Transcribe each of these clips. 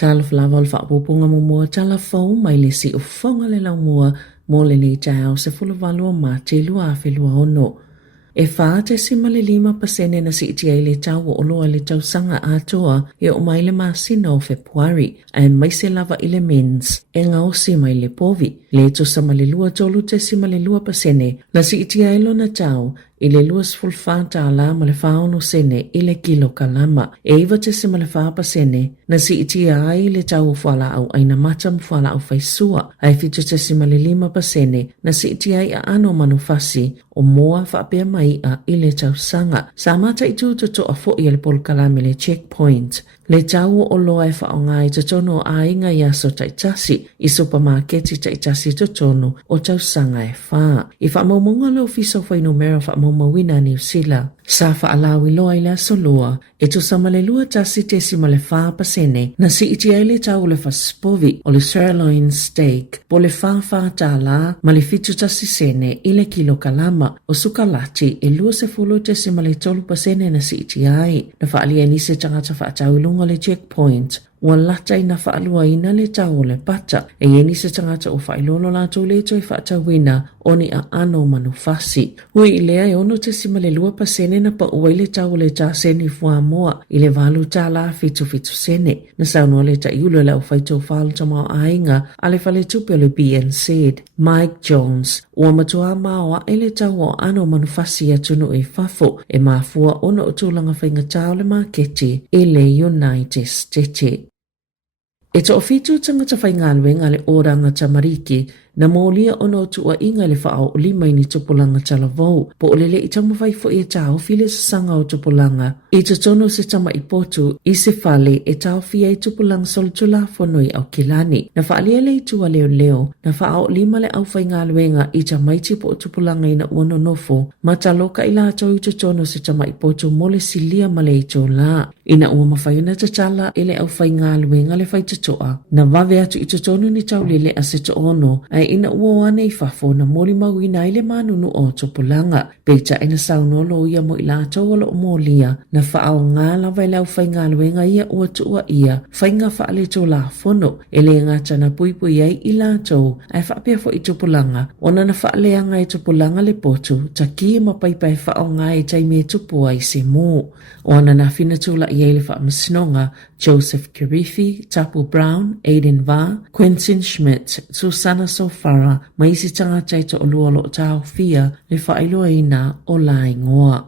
Charles Flavel whaapupunga mo mua chala fau mai le si o whaunga le lau mua mo le le tau se fulavalua ma te lua a whelua ono. E wha te si male 5% na si iti ai le tau o loa le tau sanga atoa e o mai le masina o Februari a mai se lava i le mens e ngau si mai le povi. Le to sa male lua tolu te si male 2% na si iti ai lo na tau i le luas fulfata ala ma le whaono sene i le kilo kalama. E iwa te se ma le whaapa sene na si iti ai le tau whala au aina mata mwhala au whaisua. Ai fitu te se ma le 5% na si iti ai a ano manufasi o moa whaapea mai a i le tau sanga. Sa mata i tu to a fo i le pol kalame le checkpoint. Le tau o loa e whaonga i tono a inga i aso taitasi i supermarketi taitasi tono o tau sanga e wha. I whaamaumunga lo fiso whainumera whaamaumawina New Zealand. Sa whaalawi loa i le aso loa e to samale lua tasi te si male wha pasene na si iti ai le tau le whaspovi o le sirloin steak po le wha ta la ma le fitu tasi sene i le kilo kalama o sukalati e lua se fulu te si male tolu pasene na si iti ai. Na whaalia ni se tangata whaatau lunga le checkpoint wa lata ina whaalua ina le tau le pata e yeni se tangata o whailolo la tau le toi whaatau ina o ni a ano manufasi. Hui i lea e ono te sima le lua pasene na pa ua i le tau le ta seni fua moa i le valu ta la fitu sene. Na saunua le ta iulo le au whaitou whalu tamau ainga a le whale tupe le BNZ. Mike Jones ua matua maoa e le tau o ano manufasi atunu e fafo e mafua ono o tūlanga whainga tau le maketi i le United States. E to ofitu tangata whaingaluenga le oranga tamariki na molia ono tua inga le whao o lima ni tupulanga talavou. Po olele i tamawhai fo i tau file sa sanga o tupulanga. I tono se tama i potu i se fale e tau fia i tupulanga soltula fonoi au kilani. Na whaalia le i tua leo na whao lima le au whaingaluenga i tamaiti po tupulanga ina uano nofo. Mata loka i la tau i tono se tama i potu mole silia male i tō la. Ina ua mawhaiuna tatala ele au whaingaluenga le whaitatoa. Na wave atu i tono ni tau lele a se to ono ai ina ua wane i fafo na mori mau ina ile manunu o topolanga. Peita ina saunolo ia mo ila atawalo o molia na whaao ngā lawa ilau whaingaluenga ia ua tua ia whainga whaale tō la fono ele ngata na puipui ai ila atau ai whaapea fo i topolanga ona na whaaleanga i topolanga le potu ta kia mapaipai whaao ngā e taime tupua i se mō. Ona na whina tūla i eile whaamasnonga Joseph Kirifi, Tapu Brown, Aiden Va, Quentin Schmidt, Susana Sofara, maisi tangata o lualo tau fia le whaailoa ina o lai ngoa.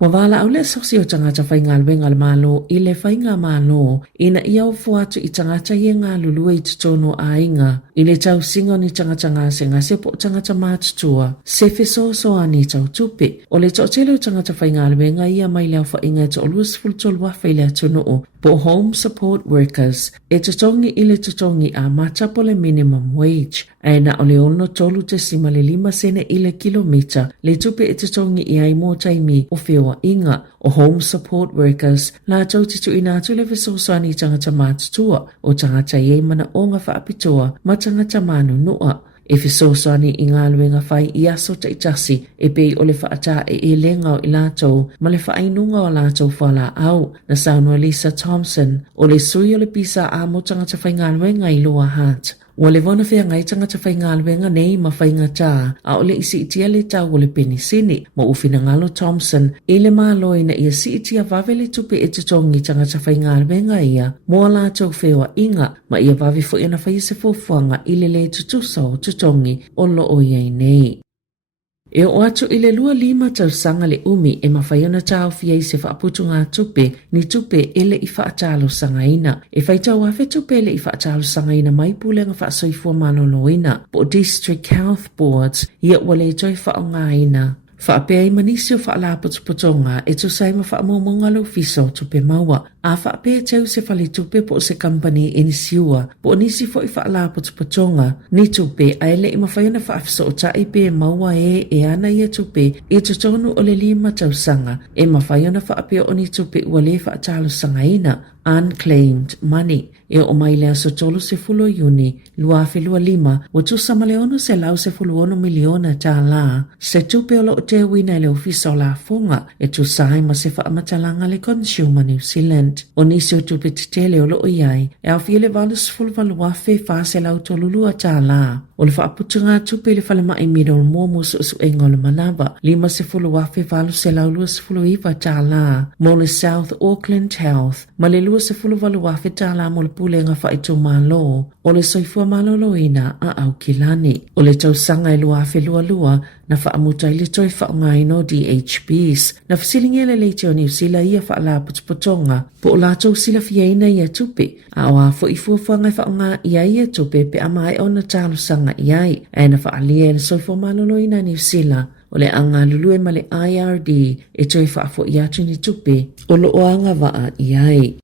Wawala au le sosi o tangata whaingaluenga le malo i le whainga malo ina iau fuatu i tangata i ngā lulua i tutono a inga i le tau singo ni tangata ngase po tangata mātutua se fesoso ani tau tupe o le tōtele o tangata whaingaluenga ia mai leo whainga to o luas fultol wafa i le atunoo po home support workers e tutongi i le tutongi a mata po le minimum wage e na o le ono tolu te sima le 5 sene i le kilomita le tupe e tutongi i ai mō taimi o whioa inga o home support workers la tau titu ina atu le vesosani tangata mātutua o tangata iei mana o ngā whaapitoa ma tangata manu nua. E fesosani i ngā luenga whai i aso taitasi e pei o le whaata e lenga o i lātou ma le whainunga o lātou whala au na saunua Lisa Thompson o le sui o le pisa a mo tangata whai ngā luenga i loa hat. Wa le vona whea ngai tangata whai ngā luenga nei ma whai ngā tā a o le isi itia le tau o le penisini ma ufina ngalo Thompson i le māloi na ia si itia vave le tupe e tutongi tangata whai ngā luenga ia mua lātou whewa inga ma ia vave fo ina whai se fofuanga i le tutusa o tutongi o lo o iei nei. E o atu i le 2-5 tau sanga le umi e mawhaiona tau fia i se whaaputu ngā tupe ni tupe ele i whaatalo sangaina. E whaitau awhe tupe ele i whaatalo sangaina mai pule ngā whaasoifua maloloina po District Health Boards ia wale toi whaongaina. Whaapea i manisi o whaalaputuputonga e tu sai ma whaamomonga lo fiso tupe maua. A whaapea tau se whale tupe po se company e nisiua po nisi fo i whaalaputuputonga ni tupe a ele i mawhaiona whaafiso o ta i pe maua e ana ia tupe e tutonu o le 5 tau sanga e mawhaiona whaapea o ni tupe ua le whaatalo sangaina unclaimed money. E o mai lea so tolo se fulo yuni, lua 5 wa tu samaleono se lau se 1 miliona ta la, se tupe o lo te wina le ofisa o la fonga e tu sai ma se whaamatalaga le Consumer New Zealand. O nisi o tupe tele o loo iai e au fie le valus fulvalu wafe whaase lau tolulua tā la. O le whaaputunga tupe le whalemai middle momo su e ngolo manava 50 wafe valus se lau 25 tā la. Mo le South Auckland Health ma le 25 wafe tā la mo le pulenga whaitu malo o le soifua maloloina a au kilani. O le tausanga e luafe lua na whaamuta i le toi whaongaino DHBs na whasilinge le te o New Zealand ia whaala putupotonga po o lātou sila fiaina ia tupe a o a fo i fuafuanga i whaonga ia tupe pe amai o na talo sanga iai e na whaalia le soifua maloloina New Zealand o le anga lulue ma le IRD e toi whaafo i atu ni tupe o lo oanga waa iai.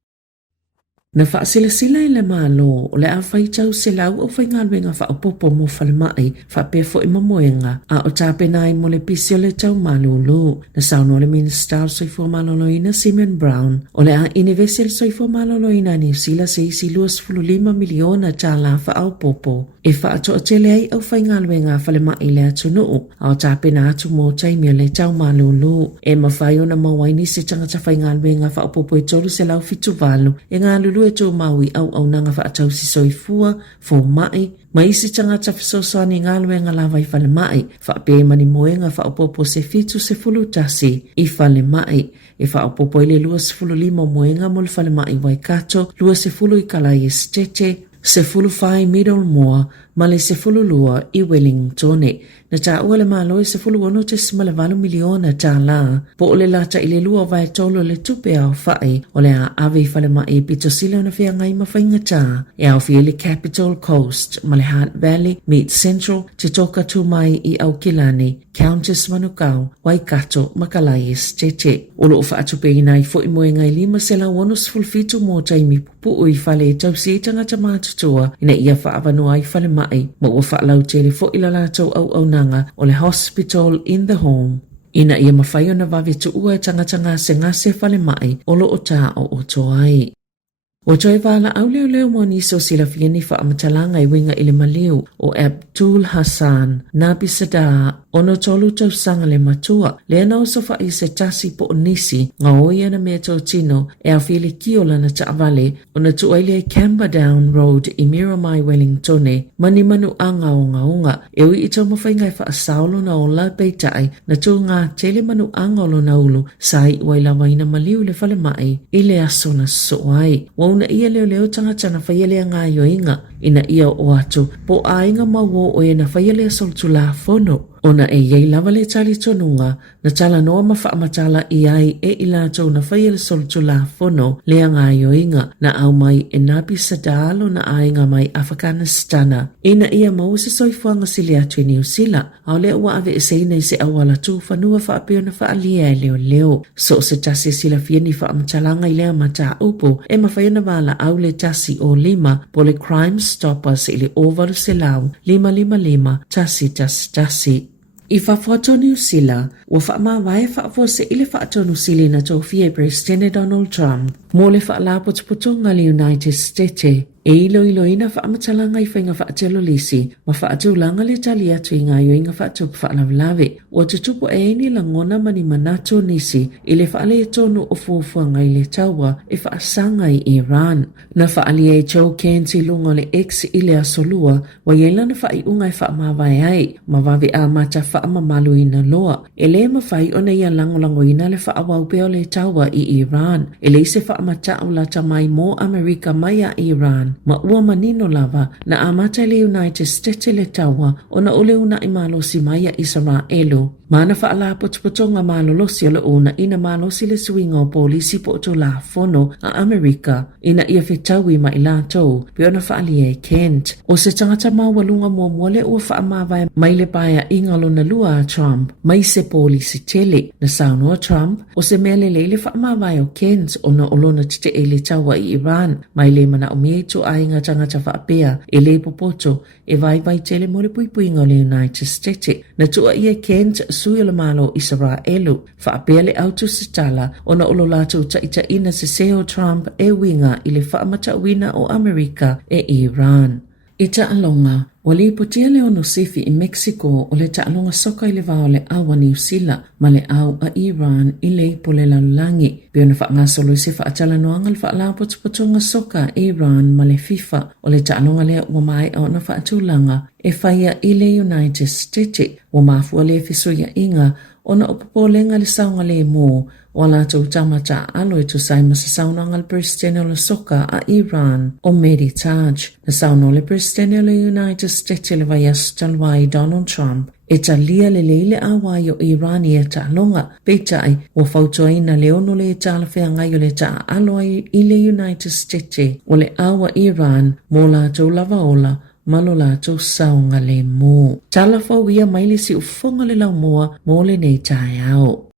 Na whaasila i le malo o le awhai tau se lau o whaingaluenga whaapopo mo whalemai whaapefo i mamoenga a o tāpenai mo le pisi o le tau malulu. Na sauno le Minister soifua maloloina Simon Brown o le a inivesi le soifua maloloina New Zealand se isi 25 miliona tā la whaapopo. E whaato o tele ai au whaingaluenga whalemai le atunuu a o tāpena atu mo taimi o le tau malulu. E mawhai o na mawaini se tangata whaingaluenga whaapopo i tolu se lau fitu valu e ngā lulu e tō maui au nanga whaatau si soifua, fō mai, ma isi tangata whisosani ngā luenga lawa i whale mai, whaape mani moenga whaapopo se fitu se fulu tasi i whale mai, e whaapopo i le 25 moenga mo le whale mai Waikato, 20 i Kalai Estete, se fulu whai Middlemore, ma le se fulu lua i Wellington. Na tā ua le malo e se fulu ono te simalevalu miliona tā la, po o le lata i le lua vai tolo le tupe au whai, o le a ave i whale mai e pito sila na whia ngai mawhainga tā, e au whia le Capital Coast, ma le Hutt Valley, Meat Central, te toka tu mai i Aukilani, Countess Manukau, Waikato, Makalai Estete. O lo ufa atu pēina i fo i moenga i 5 se la onus fulfitu mō taimi pupu i whale e tau si tangata mātutua, ina ia whaavanua i whale mai, ma ua whaalau tele fo i la lātou au nanga o le Hospital in the Home. Ina ia mawhai o na wawe tu ua tangata se ngase whale mai o lo o tā o toai. O toi wala au leo mo niso sila fieni whaamatalaga i winga i le maliu o Abdul Hassan Nabi Sada ono tolu tausanga le matua le ana o sofa i se tasi po o nisi ngā oia na mea tau tino e a while kiola na taavale o na tuaile Camberdown Road i Miramai Wellingtone mani manu anga o ngaunga e ui i tau mawhainga i whaasaulo na o la peitai na tu ngā tele manu anga o lo na ulu sai waila waina maliu le whale mai i le aso na soai. Wauna ia leo tangata na whaielea ngā yoinga ina ia o atu po ainga mawo o e na whaielea soltula fono. Ona e iei lava le tali tonunga na tala noa mawhaamatala i ai e ilatou na whaiele soltula fono lea ngā yoinga na au mai e Nabi Sadalo na ainga mai Afghanistana. Ina ia mau se soifuanga sili atu i New Zealand au lea ua ave e seina i se awala tu whanua whaapeo na whaalia e leo. So se tasi sila fieni whaamatalanga i lea mata upo e mawhaiena wala au le tasi o 5 po le Crime Stoppers i le ovaru se lau 555 tasi. I whawhato New Zealand, ua whaamawai whaafo se ile whaato New Zealand na tōwhia President Donald Trump. Mō le whaalapotupotonga le United States, e ilo ina whaamatalaga i whainga whaatelo lisi, ma whaatulanga le tali atu i ngā yoinga whaatupu whaalawalawe. Ua tutupu e eni langona mani manato nisi, i le whaale e tonu o fuafuanga i le taua e whaasanga i Iran. Na whaalia e Joe Kensi lunga le ex i le asolua, wa iela na whai unga i whaamawai ai, ma wawe a mata whaamamalu ina loa. E le mawhai ona ia langolango ina le whaawaupeo le taua i Iran. E le se whaamata o la tamai mo Amerika mai a Iran. Ma ua manino lava na amata le United States le taua o na ole una i malosi mai a Israelu. Mana whaala potopotonga malolosi ala una ina malosi le suinga o polisi po to la fono a Amerika ina ia whetaui mai la tau pe ona whaali e Kent. O se tangata mawalunga mua mwale ua whaamawai mai le paia ingalo na lua a Trump mai se polisi tele na sauno a Trump o se mele le whaamawai o Kent o na olona tite e le taua i Iran mai le mana o mieto a inga tangata whaapea e le popoto e vai tele mo le puipuinga o le United States na tua ia Kent sui le malo Israelu whaapea le auto sitala o na olo lato taita ina se seo Trump e winga i le whaamata wina o Amerika e Iran. I Ta'alonga, wali putia le ono sifi I Mexico o le Ta'alonga soka I le vao le awa New Zealand ma le au a Iran I le ipo le lalulangi. Pio na whaangasolo I se whaatala noanga le whaala potupotunga soka Iran ma le FIFA o le Ta'alonga le ua mai au na whaatulanga e whaia I le United States ua mafua le fisoia inga o na upopolenga le saunga le mo o la tau tamata alo e tu sai masasaunanga le presidente o le soka a Iran o Mehdi Taj. Na sauna o le presidente o le United States le vaiasu talwai Donald Trump e talia le leile awai o Irani e Ta'alonga peitai o fautoina le ono le tala whengai o le taa alo I le United States o le awa Iran mo la tau lavaola malo la tau saunga le mo. Tala fau ia maile si ufonga le lau moa mo le nei tai au.